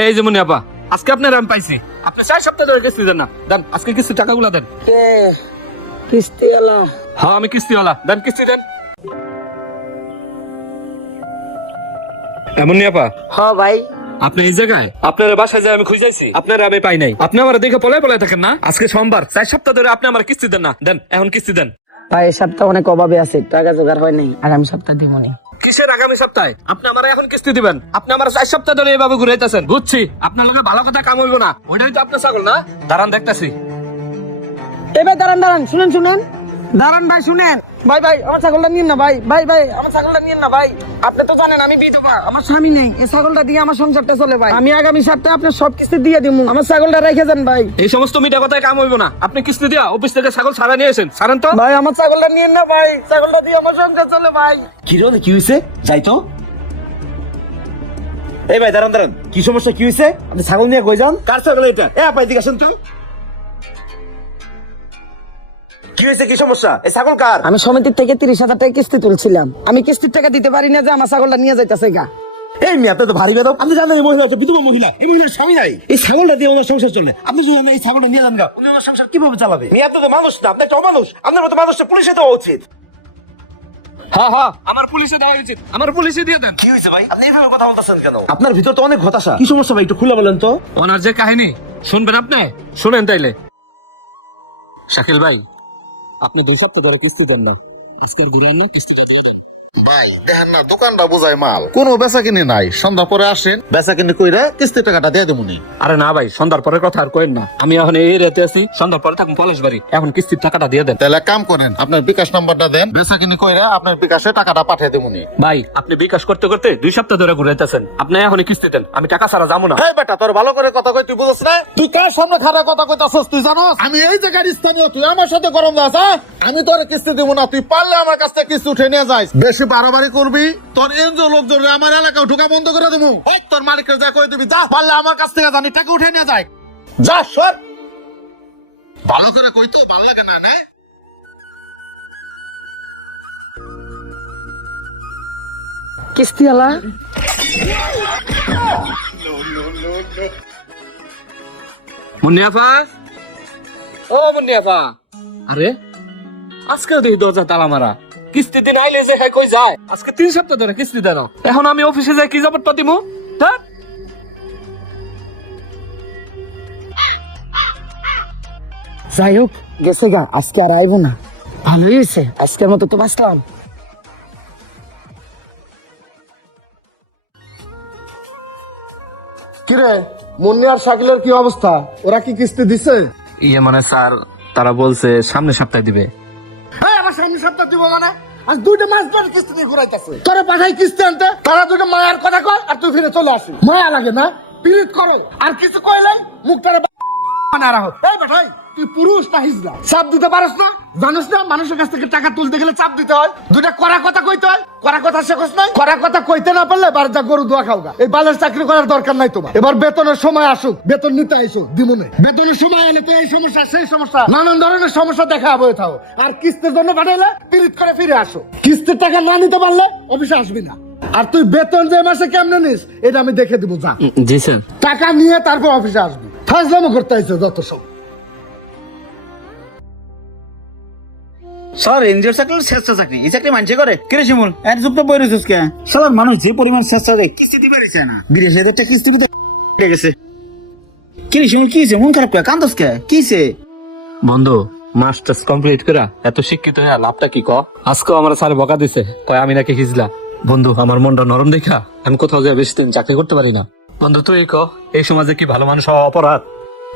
এই যে মুন্নি আপা, আজকে আপনার আমি পাইছি। আপনি 4 সপ্তাহ ধরে কিস্তি দেন না, দেন আজকে কিস্তি টাকাগুলো দেন। কিস্তিওয়ালা? হ্যাঁ আমি কিস্তিওয়ালা, দেন কিস্তি দেন। মুন্নি আপা, হ্যাঁ ভাই। আপনি এই জায়গায় আপনার বাসায় যায় আমি খুঁজাইছি, আপনারা আমি পাই নাই। আপনি আমার দেখে পলায় পলায় থাকেন না। আজকে সোমবার, 4 সপ্তাহ ধরে আপনি আমার কিস্তি দেন না, দেন এখন কিস্তি দেন। ভাই এই সপ্তাহ অনেক অভাবে আছে, টাকা জোগাড় হয় নাই, আগামী সপ্তাহ দিব নি। কিসের আগামী সপ্তাহে? আপনি আমার এখন কিস্তি দিবেন। আপনি আমার 4 সপ্তাহ ধরে এইভাবে ঘুরাইতেছেন, বুঝছি আপনার লোকে ভালো কথা কাম হইব না। ওইটাই তো আপনার ছাগল না? দাঁড়ান দেখতেছি। এবার দাঁড়ান দাঁড়ান, শুনেন শুনেন, দাঁড়ান ভাই শুনেন। ভাই ভাই আমার ছাগলটা নিন না ভাই, ভাই ভাই আমার ছাগলটা নিন না ভাই। আপনি তো জানেন আমি বিধবা, আমার স্বামী নেই। এই ছাগলটা দিয়ে আমার সংসারটা চলে ভাই। আমি আগামী সপ্তাহে আপনার সব কিস্তি দিয়ে দিব, আমার ছাগলটা রেখে যান ভাই। এই সমস্ত মিঠা কথায় কাম হইব না। আপনি কিস্তি দিয়া অফিস থেকে ছাগল ছাড়া নিয়ে এসেন, ছাড়েন তো। ভাই আমার ছাগলটা নিন না ভাই, ছাগলটা দিয়ে আমার সংসার চলে ভাই। কি রে, কি হয়েছে? যাই তো। এই ভাই দাঁড়ান দাঁড়ান, কি সমস্যা, কি হয়েছে? আপনি ছাগল নিয়ে কই যান? কার ছাগল এটা? এ আপা এদিকে আসেন তো। কি হয়েছে, কি সমস্যা? এই ছাগল কার? আমি সমিতির থেকে 30,000 টাকা কিস্তি তুলছিলাম, আমি কিস্তির টাকা দিতে পারি না, যে আমার ছাগলটা নিয়ে যাইতেছে গা। এই মেয়ে, আপনি তো ভারী বেদব। আপনি জানেন এই মহিলা হচ্ছে বিধবা মহিলা, এই মহিলার স্বামী নাই। এই ছাগলটা দিয়ে ওনার সংসার চলে। আপনি যদি এই ছাগলটা নিয়ে যান গা, উনি ওনার সংসার কিভাবে চালাবে? মেয়ে আপনি তো মানুষ না, আপনি একটা অমানুষ। আপনার মতো মানুষটা পুলিশে দেওয়া উচিত। হ্যাঁ হ্যাঁ, আমার পুলিশে দেওয়া উচিত, আমার পুলিশে দিয়ে দেন। কি হয়েছে ভাই, আপনি এইভাবে কথা বলতেছেন কেন? আপনার ভিতর তো অনেক হতাশা। কি সমস্যা ভাই, একটু খুলে বলেন তো। ওনার যে কাহিনী শুনবেন আপনি, শুনেন তাইলে। শাকিল ভাই, আপনি 2 সপ্তাহ ধরে কিস্তি দেন না, আজকের ঘুরেন না, কিস্তিটা দিয়ে দেন। ভাই দেখেন না, দোকানটা বোঝায় মাল, কোনো বেচা কিনে নাই। সন্ধ্যা পরে আসেন, বেচা কিনে কইরা কিস্তির টাকাটা দিয়ে দেবনি। আরে না ভাই, সন্ধ্যার পরের কথা আর কইেন না। আমি এখন এই রেতে আছি, সন্ধ্যার পরে থাকুন পলাশ বাড়ি। এখন কিস্তির টাকাটা দিয়ে দেন। তাহলে এক কাম করেন, আপনার বিকাশ নাম্বারটা দেন, বেচা কিনে কইরা আপনার বিকাশে টাকাটা পাঠিয়ে দেবনি। ভাই আপনি বিকাশ করতে করতে 2 সপ্তাহ ধরে ঘুরাইতেছেন, আপনি এখন কিস্তি দেন, আমি টাকা ছাড়া যাবো না। এই বেটা, তোর ভালো করে কথা কই, তুই বুঝছ না? তুই কার সামনে খারাপ কথা কইতাছস তুই জানোস? আমি এই জায়গার স্থানীয়, তুই আমার সাথে গরম যাস? আমি তোর কিস্তি দিব না, তুই পারলে আমার কাছ থেকে কিস্তি উঠে নিয়ে যাস। বেশি বাড়াবাড়ি করবি, তোর এনজিও লোকজন আমার এলাকায় ঢোকা বন্ধ করে দেবো। এই তোর মালিককে যা কই দিবি, যা পারলে আমার কাছ থেকে জানি টাকা উঠে নিয়ে যায়। যা সর। ভালো করে কই তো, ভালো লাগে না না? কিস্তিওয়ালা? মুন্নিয়াফা, ও মুন্নিয়াফা, আরে আজকেও দেখি দরজা তালা মারা। কিস্তি দিন আইলে যে খাই কই যায়? আজকে 3 সপ্তাহ ধরে কিস্তি দেন, এখন আমি অফিসে যাই কি জবর পাতিমু? যাই হোক, গেছে গা, আজকে আর আইবো না। ভালোই হয়েছে, আজকের মতো তো বাঁচলাম। কিরে, মুন্নি আর শাকিলের কি অবস্থা? ওরা কি কিস্তি দিছে? ইয়ে মানে স্যার, তারা বলছে সামনে সপ্তাহে দিবে। হ্যাঁ, আবার সামনে সপ্তাহ দিব মানে? আজ 2টা মাস ধরে কিস্তি দিয়ে ঘুরাইতেছে। তোরে পাঠাই কিস্তি আনতে, তারা 2টা মায়ের কথা কয় আর তুই ফিরে চলে আসি। মায়া লাগে না? পিরিত করে আর কিছু কইলাই মুখটারে বানারা হোক। এই বেটাই, তুই পুরুষ না হিজড়া? চাপ দিতে পারস না? জানিস না মানুষের কাছ থেকে টাকা তুলতে গেলে চাপ দিতে হয়? 2টা কড়া কথা কইতে হয়, কড়া কথা শেখস নাই? কড়া কথা কইতে না পারলে বারটা গরু দোয়া খাওগা। এই বালের চাকরি করার দরকার নাই তোমার। এবার বেতনের সময় আসুক, বেতন নিতে আইসো দিমুনে। বেতনের সময় এলে তো এই সমস্যা সেই সমস্যা নানান ধরনের সমস্যা দেখা বয়ে থাকো। আর কিস্তির জন্য পাঠাইলে পিরিত করে ফিরে আসো। কিস্তির টাকা না নিতে পারলে অফিসে আসবি না। আর তুই বেতন যে মাসে কেমনে নিস এটা আমি দেখে দিব। যা, জি স্যার। টাকা নিয়ে তারপর অফিসে আসবি। ফাজলামো করতে আইসো যত সব। স্যার এনজিওর চাকরি শ্রেষ্ঠ চাকরি, এই চাকরি মানছে করে কিরে শিমুল? এর যুক্ত বই রয়েছিস কে? সাধারণ মানুষ যে পরিমাণ চেষ্টা দেয় কিস্তি দিতে পারিস না, বিদেশে একটা কিস্তি দিতে গেছে। কিরে শিমুল, কি হয়েছে? মন খারাপ কে, কান্দস কে, কি হয়েছে? বন্ধু, মাস্টার্স কমপ্লিট করা এত শিক্ষিত হয়ে লাভটা কি? আজকেও আমার স্যার বকা দিছে, কয় আমি নাকি হিজলা। বন্ধু, আমার মনটা নরম দেখা আমি কোথাও যাই বেশি দিন চাকরি করতে পারি না। বন্ধু তুই এই সমাজে কি ভালো মানুষ হওয়া অপরাধ?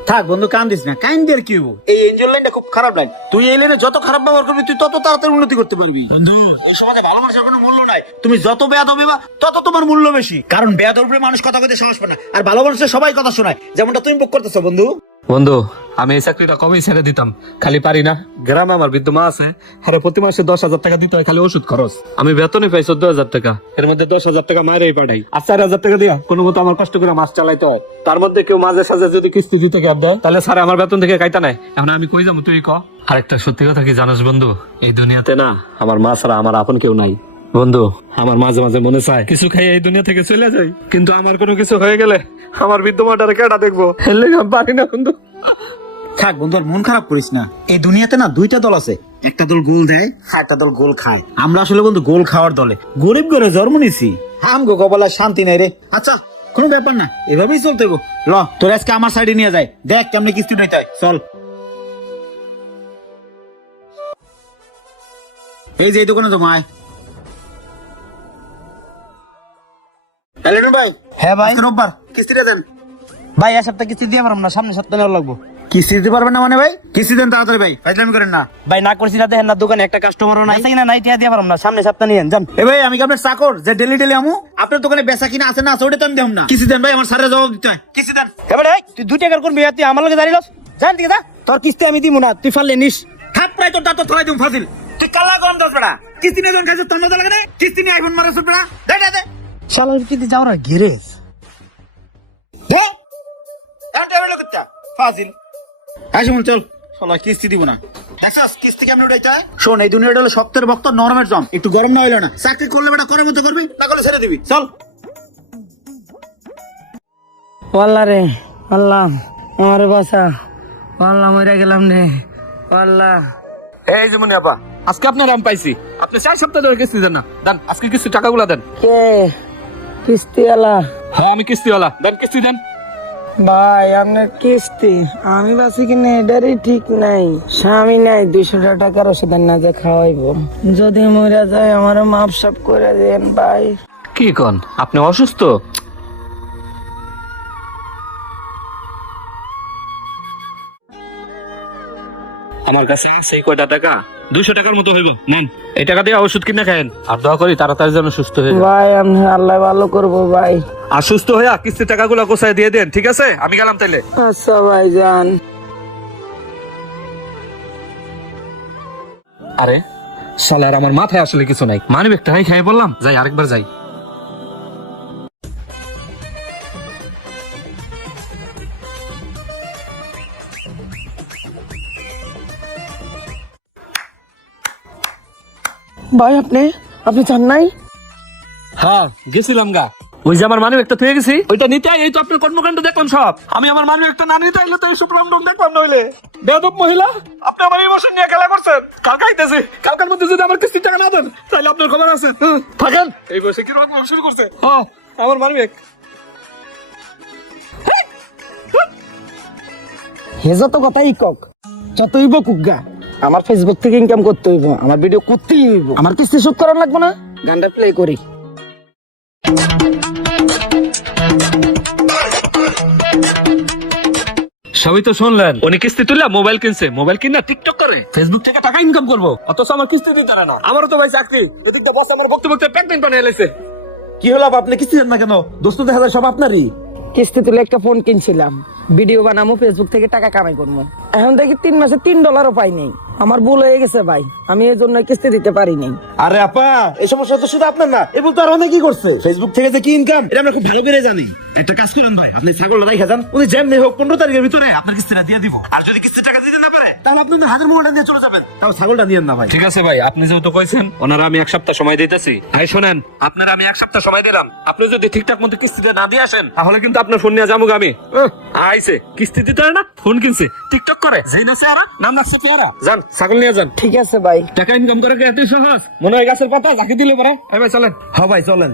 থাক বন্ধু, কান্দিস না, কান্দি আর কি হবো? এই এনজিও লাইনটা খুব খারাপ লাইন। তুই এই লাইনে যত খারাপ ব্যবহার করবি তুই তত তাড়াতাড়ি উন্নতি করতে পারবি। বন্ধু, এই সমাজে ভালো মানুষের কোনো মূল্য নাই। তুমি যত বেয়াদ হবে তত তোমার মূল্য বেশি, কারণ বেয়াদ উপরে মানুষ কথা কইতে সাহস পায় না, আর ভালো মানুষের সবাই কথা শোনায়, যেমনটা তুমি ভোগ করতেছো। বন্ধু বন্ধু, আমি এই চাকরিটা কবেই ছেড়ে দিতাম, খালি পারি না। গ্রামে আমার বৃদ্ধ মা আছে, আরে প্রতি মাসে 10,000 টাকা দিতে হয় খালি ওষুধ খরচ। আমি বেতনে পাই 14,000 টাকা, এর মধ্যে 10,000 টাকা মায়েরই পাঠাই, আর 4,000 টাকা দিয়া কোনো মতো আমার কষ্ট করে মাস চালাইতে হয়। তার মধ্যে কেউ মাঝে সাঝে যদি কিস্তি দিতে গ্যাপ দেয় তাহলে স্যার আমার বেতন থেকে কাইতা নাই। এখন আমি কই যাবো তুই ক? আরেকটা সত্যি কথা কি জানোস বন্ধু, এই দুনিয়াতে না আমার মা ছাড়া আমার আপন কেউ নাই। বন্ধু আমার মাঝে মাঝে মনে চায় কিছু খাই এই দুনিয়া থেকে চলে যাই, কিন্তু আমার কোনো কিছু হয়ে গেলে আমার বৃদ্ধ মাটারে কেটা দেখবো, হেললে আমি পারি না বন্ধু। থাক বন্ধু, আর মন খারাপ করিস না। এই দুনিয়াতে না দুইটা দল আছে, একটা দল গোল দেয় আর একটা দল গোল খায়। আমরা আসলে বন্ধু গোল খাওয়ার দলে, গরিব ঘরে জন্ম নিছি, হাম গো গবলা শান্তি নাই রে। আচ্ছা কোনো ব্যাপার না, এভাবেই চলতে গো। ল তোর আজকে আমার সাইডে নিয়ে যায়, দেখ কেমনে কিস্তি নিতে হয়, চল। এই যে এই দোকানে তো মায়। হ্যালো ভাই। হ্যাঁ ভাই, রোববার কিস্তিটা দেন ভাই এক সপ্তাহ কিস্তি দিয়ে পারলাম না, সামনে সপ্তাহে নেওয়া লাগবো। কিস্তি দিতে পারবেন না মানে ভাই? কিস্তি দেন তাড়াতাড়ি ভাই, ফাইজলামি করেন না। ভাই না করছি না, দেখেন না দোকানে একটা কাস্টমারও নাই, কিনা নাই টিয়া দিয়ে পারলাম না, সামনে সপ্তাহ নিয়েন যান। এ ভাই আমি কি আপনার চাকর যে ডেলি ডেলি আমু? আপনার দোকানে বেচা কিনা আছে না আছে ওটা তো আমি দেব না। কিস্তি দেন ভাই, আমার স্যারের জবাব দিতে হয়। কিস্তি দেন। এবারে তুই 2 টাকার কোন বিয়া, তুই আমার লগে দাঁড়িয়ে লস, জান ঠিক আছে? তোর কিস্তি আমি দিব না, তুই ফাললে নিস। থাপ প্রায় তোর দাঁত ধরাই দিম ফাজিল। তুই কালা গম দাস বেড়া, কিস্তি নিয়ে যখন খাইছিস তোর মজা লাগে না? কিস্তি নিয়ে আইফোন মারাছ বেড়া, দে দে দে শালার কিস্তি যাওয়ার গেরেজ দে এটা হলো কুত্তা ফাজিল। আসুন চল, শালা কিস্তি দিব না। দেখছস কিস্তি কেমন উঠাইতে হয়? শোন, এই দুনিয়াটা হলো সপ্তের ভক্ত, নরমের জম, একটু গরম না হইলো না। চাকরি করলে বেটা করার মতো করবি, না করলে ছেড়ে দিবি। চল। আল্লাহ রে আল্লাহ, আমারে বাঁচা, আল্লাহ মরে গেলাম রে আল্লাহ। এই যে মনে আপা, আজকে আপনার আম পাইছি, আপনি 4 সপ্তাহ ধরে কিস্তি দেন না, দেন আজকে কিস্তি টাকাগুলা দেন। কে কিস্তি আলা? হ্যাঁ আমি কিস্তিওয়ালা, দেন কিস্তি দেন। ভাই আপনার কিস্তি আমি বাসি কিনে এটারই ঠিক নাই, স্বামী নাই, 200 টাকার ওষুধ না যে খাওয়াইবো, যদি মরে যায় আমার মাপ সাপ করে দেন ভাই। কি কন, আপনি অসুস্থ? আমার কাছে আছে কয়টা টাকা, 200 টাকার মতো হইব, নেন এই টাকা দিয়ে ওষুধ কিনে খায়েন, আর দোয়া করি তাড়াতাড়ি যেন সুস্থ হয়ে যায়। ভাই আপনি আল্লাহ ভালো করবো ভাই। আর সুস্থ হয়ে কিস্তির টাকাগুলো গোছায় দিয়ে দেন, ঠিক আছে? আমি গেলাম তাইলে। আচ্ছা ভাই যান। আরে শালার আমার মাথায় আসলে কিছু নাই, মানি ব্যাগটা খাই বললাম, যাই আরেকবার যাই। ভাই আপনি আপনি চান নাই? হ্যাঁ গেছিলাম গা, ওই যে আমার মানি ব্যাগটা পেয়ে গেছি, ওইটা নিতে এই তো আপনার কর্মকাণ্ড দেখলাম সব। আমি আমার মানি ব্যাগটা না নিতে আইলে তো এই সুপ্রাম দেখলাম, নইলে বেয়াদব মহিলা আপনি আমার ইমোশন নিয়ে খেলা করছেন। কালকে আইতেছে, কালকের মধ্যে যদি আমার কিস্তির টাকা না দেন তাহলে আপনার খবর আছে। থাকেন, এই বসে কি রকম শুরু করছে। হ্যাঁ আমার মানি ব্যাগ। হে যত কথাই কক, যতই বকুগা, আমার ফেসবুক থেকে ইনকাম করতে হইব, আমার ভিডিও করতেই হইব, আমার কিস্তি শোধ করার লাগবে না। গানটা প্লে করি। সবই তো শুনলেন, উনি কিস্তি তুললে মোবাইল কিনছে, মোবাইল কিনা টিকটক করে ফেসবুক থেকে টাকা ইনকাম করবো, অথচ আমার কিস্তি দিতে পারে না। আমারও তো ভাই চাকরি, এদিক দিয়ে বস আমার বক্তব্য প্যাকেট বানিয়ে এলেছে। কি হলো আপনি কিস্তি দেন না কেন? দোস্ত দেখা যায় সব আপনারই। কিস্তি তুলে একটা ফোন কিনছিলাম, ভিডিও বানাবো, ফেসবুক থেকে টাকা কামাই করবো। এখন দেখি 3 মাসে $3 পাই নাই। আমার ভুল হয়ে গেছে ভাই, আমি এই জন্য কিস্তি দিতে পারি নাই। আরে আপা, এই সমস্যা তো শুধু আপনার না, এই বলতে আর অনেকেই করছে। ফেসবুক থেকে যে কি ইনকাম এটা আমরা খুব ভালো করে জানি। একটা কাজ করেন ভাই, আপনি ছাগল রাইখা যান, উনি যেমনি হোক 15 তারিখের ভিতরে আপনার কিস্তিটা দিয়ে দিব। আর যদি কিস্তি টাকা দিতে না পারে তাহলে আপনি হাজার মোবাইলটা নিয়ে চলে যাবেন, তাও ছাগলটা নিয়েন না ভাই। ঠিক আছে ভাই, আপনি যেহেতু কইছেন, ওনারা আমি 1 সপ্তাহ সময় দিতেছি। ভাই শোনেন, আপনারা আমি 1 সপ্তাহ সময় দিলাম, আপনি যদি ঠিকঠাক মতো কিস্তিটা না দিয়ে আসেন তাহলে কিন্তু আপনার ফোন নিয়ে যাবো আমি। আইছে কিস্তি দিতে হয় না, ফোন কিনছে, টিকটক করে, যেই না চেহারা নাম রাখছে চেহারা, যান ছাগল নিয়ে যান। ঠিক আছে ভাই। টাকা ইনকাম করে কি এত সহজ? মনে হয় গাছের পাতা ঝাঁকি দিলে পরে। ভাই চলেন। হ্যাঁ ভাই চলেন।